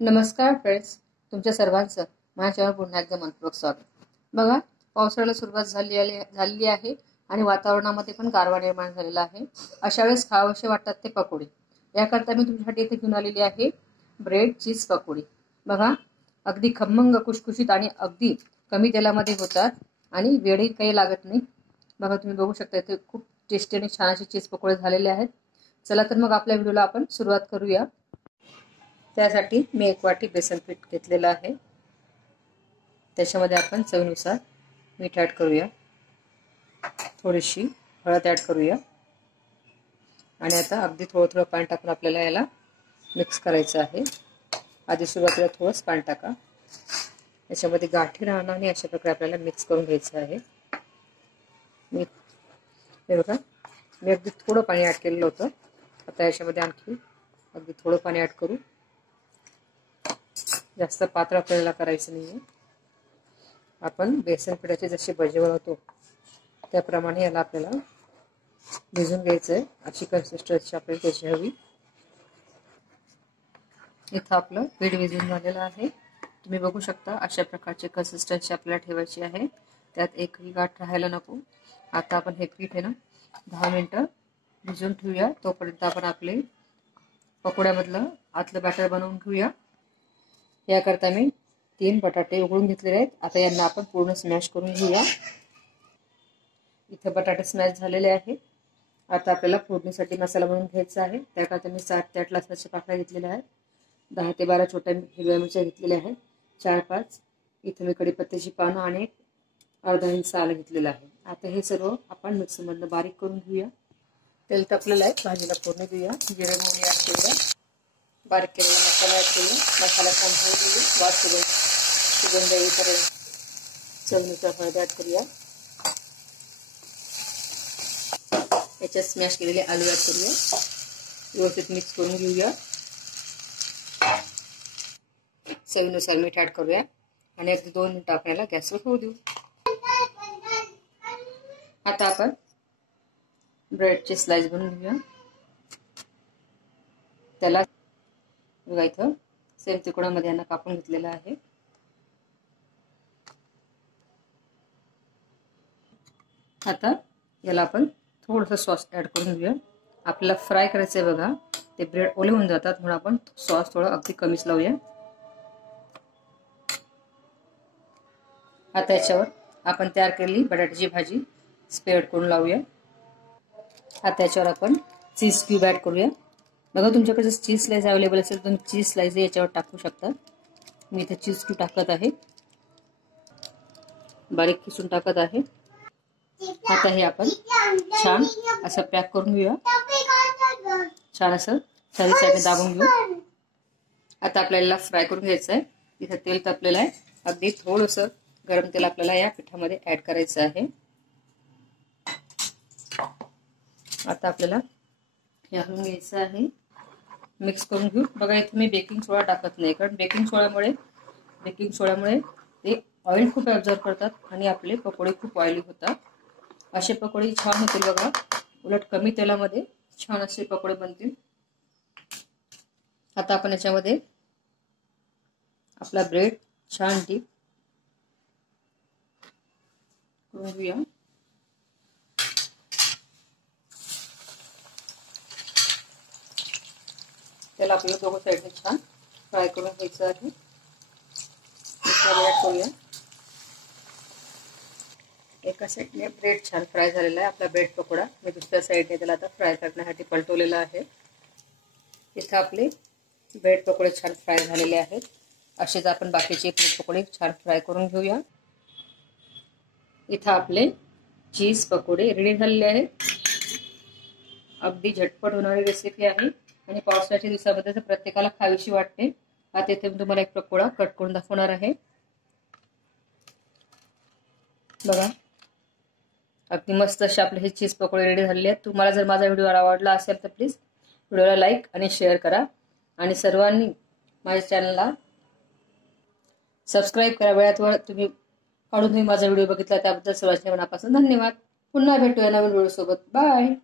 नमस्कार फ्रेंड्स, तुमच्या सर्वांचं माझ्यावर पुन्हा एकदा मनपूर्वक स्वागत. बघा, पावसाळ्याला सुरुवात झालेली आहे आणि वातावरणामध्ये पण गारवा निर्माण झालेला आहे. अशा वेळेस खावेसे वाटतात ते पकोडे. याकरता मी तुमच्यासाठी इथे घेऊन आलेली आहे ब्रेड चीज पकोडी. बघा, अगदी खमंग, खुशखुशीत आणि अगदी कमी तेलामध्ये होतात आणि वेळही काही लागत नाही. बघा, तुम्ही बघू शकता इथे खूप टेस्टी आणि छान असे चीज पकोडे झालेले आहेत. चला तर मग आपल्या व्हिडिओला आपण सुरुवात करूया. त्यासाठी मी 1 वाटी बेसन पीठ घेतलेलं आहे. त्याच्यामध्ये आपण चवीनुसार मीठ ॲड करूया, थोडीशी हळद ॲड करूया आणि आता अगदी थोडं पाणी टाकून आपल्याला याला मिक्स करायचं आहे. आधी सुरुवातीला थोडंच पाणी टाका, याच्यामध्ये गाठी राहणार नाही अशा प्रकारे आपल्याला मिक्स करून घ्यायचं आहे. हे बघा, मी अगदी थोडं पाणी ॲड केलेलं होतं. आता याच्यामध्ये आणखी अगदी थोडं पाणी ॲड करू. जास्त पातळ आपल्याला करायचं नाही आहे. आपण बेसन पिठाचे जसे भजे बनवतो त्याप्रमाणे याला आपल्याला भिजून घ्यायचं आहे. अशी कन्सिस्टन्सी आपल्याला त्याची हवी. इथं आपलं पीठ भिजून झालेलं आहे. तुम्ही बघू शकता अशा प्रकारची कन्सिस्टन्सी आपल्याला ठेवायची आहे. त्यात एकही गाठ राहायला नको. आता आपण हे पीठ आहे ना 10 मिनिटं भिजून ठेवूया. तोपर्यंत आपण आपले पकोड्यामधलं आतलं बॅटर बनवून घेऊया. याकरता मी 3 बटाटे उकळून घेतलेले आहेत. आता यांना आपण पूर्ण स्मॅश करून घेऊया. इथे बटाटे स्मॅश झालेले आहेत. आता आपल्याला फोडणीसाठी मसाला बनवून घ्यायचा आहे. त्याकरता मी 7 ते 8 लसणाच्या पाकळ्या घेतलेल्या आहेत. 10 ते 12 छोट्या हिरव्या मिरच्या घेतलेल्या आहेत. 4-5 इथे मी कढीपत्त्याची पानं आणि अर्धा इंच आलं घेतलेलं आहे. आता हे सर्व आपण मिक्सरमधनं बारीक करून घेऊया. तेल तापलेलं आहे, भाजीला फोडणी देऊया. जिरे मोहरी ॲड करूया. बारीक केलेला मसाला ॲड करूया. मसाला छान होऊ देऊ. वास सुगंध येईपर्यंत चवीनुसार हळद ॲड करूया. याच्यात स्मॅश केलेले आलू ॲड करूया. व्यवस्थित मिक्स करून घेऊया. चवीनुसार मीठ ॲड करूया आणि अगदी 2 मिनिटं आपल्याला गॅसवर होऊ देऊ. आता आपण ब्रेडचे स्लाइस बनवून घेऊया. त्याला बघा इथं सेम त्रिकोणामध्ये यांना कापून घेतलेलं आहे. आता याला आपण थोडंसं सॉस ॲड करून घेऊया. आपल्याला फ्राय करायचं आहे बघा, ते ब्रेड ओले होऊन जातात म्हणून आपण सॉस थोडं अगदी कमीच लावूया. आता याच्यावर आपण तयार केलेली बटाट्याची भाजी स्प्रेड करून लावूया. आता याच्यावर आपण चीज क्यूब ॲड करूया. बघा, तुमच्याकडे जर चीज स्लाइस अवेलेबल असेल तर तुम्ही चीज स्लाइस याच्यावर टाकू शकता. मी इथे चीज क्यूब टाकत आहे, बारीक किसून टाकत आहे. आता हे आपण छान असं पॅक करून घेऊया. छान असं सारी साईडने दाबून घेऊ. आता आपल्याला फ्राय करून घ्यायचं आहे. इथं तेल तापलेलं आहे. अगदी थोडंसं गरम तेल आपल्याला या पिठामध्ये ॲड करायचं आहे. आता आपल्याला हे हलवून घ्यायचं आहे, मिक्स करून घेऊ. बघा, इथे मी बेकिंग सोडा टाकत नाही, कारण बेकिंग सोड्यामुळे ते ऑइल खूप ॲब्झॉर्ब करतात आणि आपले पकोडे खूप ऑइली होतात. असे पकोडे छान होतील बघा. उलट कमी तेलामध्ये छान असे पकोडे बनतील. आता आपण याच्यामध्ये आपला ब्रेड छान डीप करून घेऊया. त्याला आपल्याला दोघं साईडने छान फ्राय करून घ्यायचं आहे. करूया. एका साईडने ब्रेड छान फ्राय झालेला आहे आपला ब्रेड पकोडा. मी दुसऱ्या साईडने त्याला आता फ्राय करण्यासाठी पलटवलेला आहे. इथं आपले ब्रेड पकोडे छान फ्राय झालेले आहेत. असेच आपण बाकीचे ब्रेड पकोडे छान फ्राय करून घेऊया. इथं आपले चीज पकोडे रेडी झालेले आहेत. अगदी झटपट होणारी रेसिपी आहे आणि पावसाळ्याच्या दिवसामध्ये तर प्रत्येकाला खावीशी वाटते. आता इथे मी तुम्हाला एक पकोडा कट करून दाखवणार आहे. बघा, अगदी मस्त असे आपले हे चीज पकोडे रेडी झालेले आहेत. तुम्हाला जर माझा व्हिडिओ आवडला असेल तर प्लीज व्हिडिओला लाईक आणि शेअर करा आणि सर्वांनी माझ्या चॅनलला सबस्क्राईब करा. वेळात तुम्ही माझा व्हिडिओ बघितला त्याबद्दल सर्वांच्या मनापासून धन्यवाद. पुन्हा भेटूया नवीन व्हिडिओ सोबत. बाय.